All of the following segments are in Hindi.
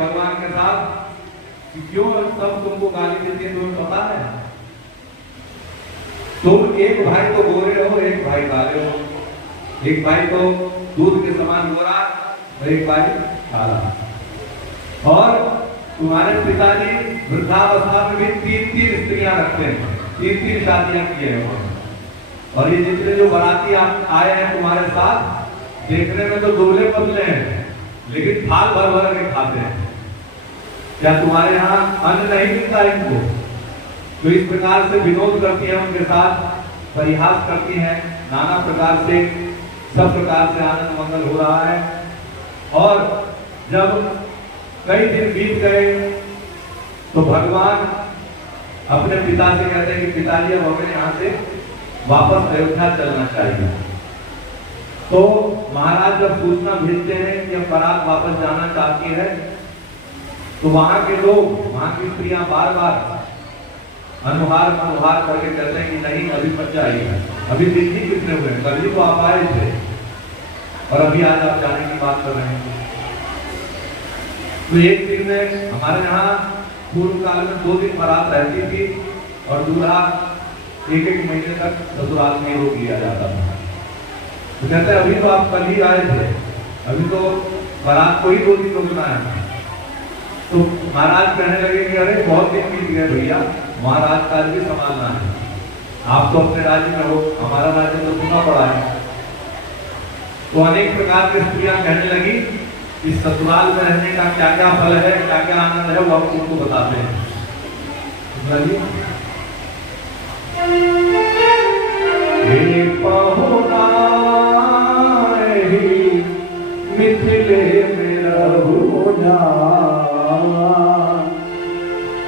भगवान के साथ कि क्यों सब तुमको गाली देते हैं, तुम्हें पता है? तुम एक भाई तो गोरे हो, एक भाई काले हो, एक भाई तो दूध के समान गोरा और एक भाई काला। और तुम्हारे पिताजी वृद्धावस्था में भी 3-3 स्त्रियां रखते हैं, 3-3 शादियां किए हैं। और ये जितने जो बाराती आप आए हैं तुम्हारे साथ, देखने में तो दुबले पतले हैं, लेकिन थाल भर भर के खाते हैं। क्या तुम्हारे यहाँ अन्न नहीं मिलता इनको? तो इस प्रकार से विनोद करती है, उनके साथ परिहास करती हैं, नाना प्रकार से सब प्रकार से आनंद मंगल हो रहा है। और जब कई दिन बीत गए तो भगवान अपने पिता से कहते हैं कि पिताजी अब हमें यहाँ से वापस अयोध्या चलना चाहिए। तो महाराज जब सूचना भेजते हैं कि अब बारात वापस जाना चाहती है, तो वहां के लोग, वहां की स्त्रियां बार बार अनुहार करके कहते हैं कि नहीं अभी मत जाइए, अभी दिन ही कितने हुए, कल ही तो आप आए थे और अभी आज आप जाने की बात कर रहे हैं। तो एक दिन में हमारे यहाँ पूर्व काल में 2 दिन बारात रहती थी और दूल्हा 1-1 महीने तक ससुराल में रोक लिया जाता था। तो कहते हैं अभी तो आप कल ही आए थे, अभी तो बारात को ही 2 दिन रुकना है। तो महाराज कहने लगे कि अरे बहुत दिन बीत गए भैया, महाराज का भी संभालना है, आप तो अपने राज्य में हो, हमारा राज्य तो सुना पड़ा है। तो अनेक प्रकार की स्त्रियां कहने लगी कि ससुराल में रहने का क्या क्या फल है, क्या क्या आनंद है, वो हम उनको बताते हैं। मिथिले में रहुना,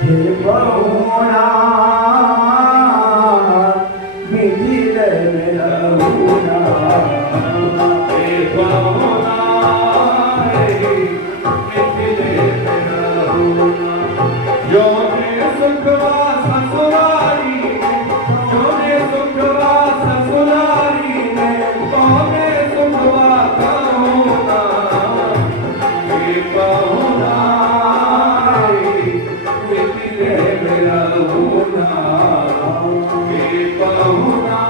हे बहुना मिथिले में रहुना, हे बहुना मिथिले में रहुना। जो ने सुखवा ससुरारी, जो ने सुखवा ससुरारी में, तो ने सुखवा कहुना, हे बहुना मिथिले में रहुना, हे बहुना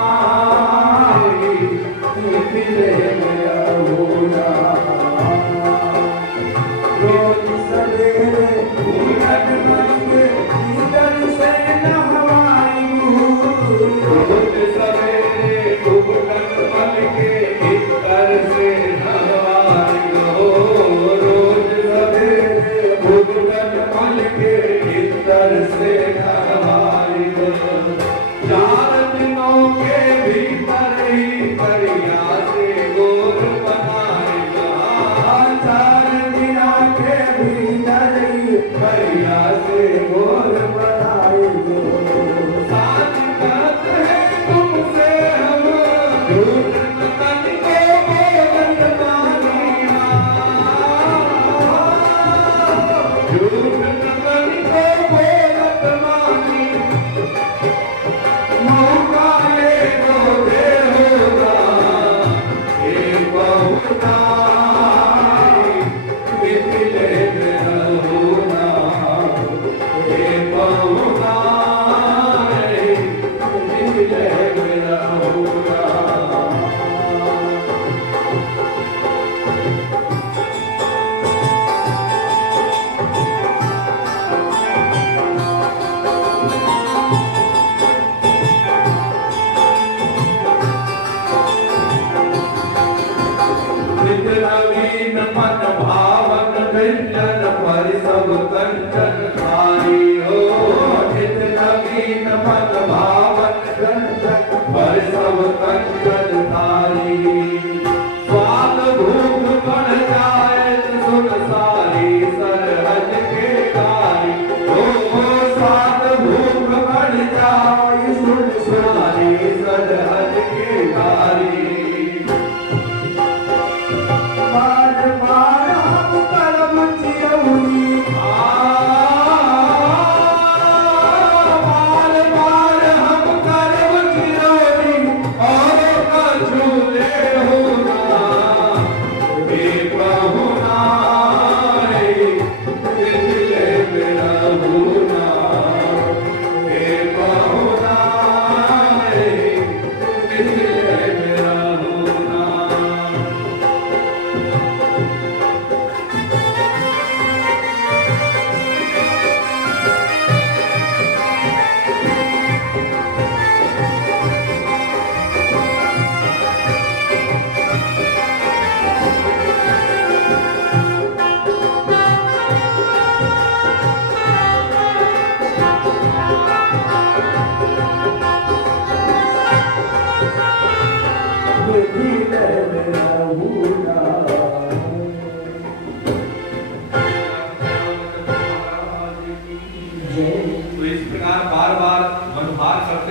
मिथिले में रहुना। रोज सवेरे उठत मंगे भीतर से नहवाई, रोज सवेरे उठत मंगे भीतर से नहवाई, रोज सवेरे उठत मंगे भीतर से नहवाई। 4 दिनों के भीतर ही करिया से गोर बनाएगा, 4 दिनों के भीतर ही करिया से गोर बनाएगा। साथ कहत है तुमसे हम, झूठ नकल को बोलत मानिया, झूठ नकल को बोलत मानी, मौका ले तो दे होगा, हे बहुना मिथिले में रहुना, हे बहुना मिथिले में रहुना।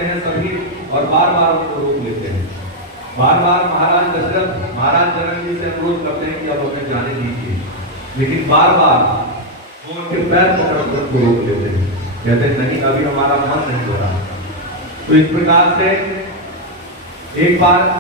करते हैं सभी और बार बार उनको रोक लेते हैं। बार बार महाराज दशरथ महाराज जनक जी से अनुरोध करते हैं कि अब हमें जाने दीजिए, लेकिन बार बार वो उनके पैर पकड़ कर उनको रोक लेते हैं, कहते हैं नहीं अभी हमारा मन नहीं हो रहा। तो इस प्रकार से एक बार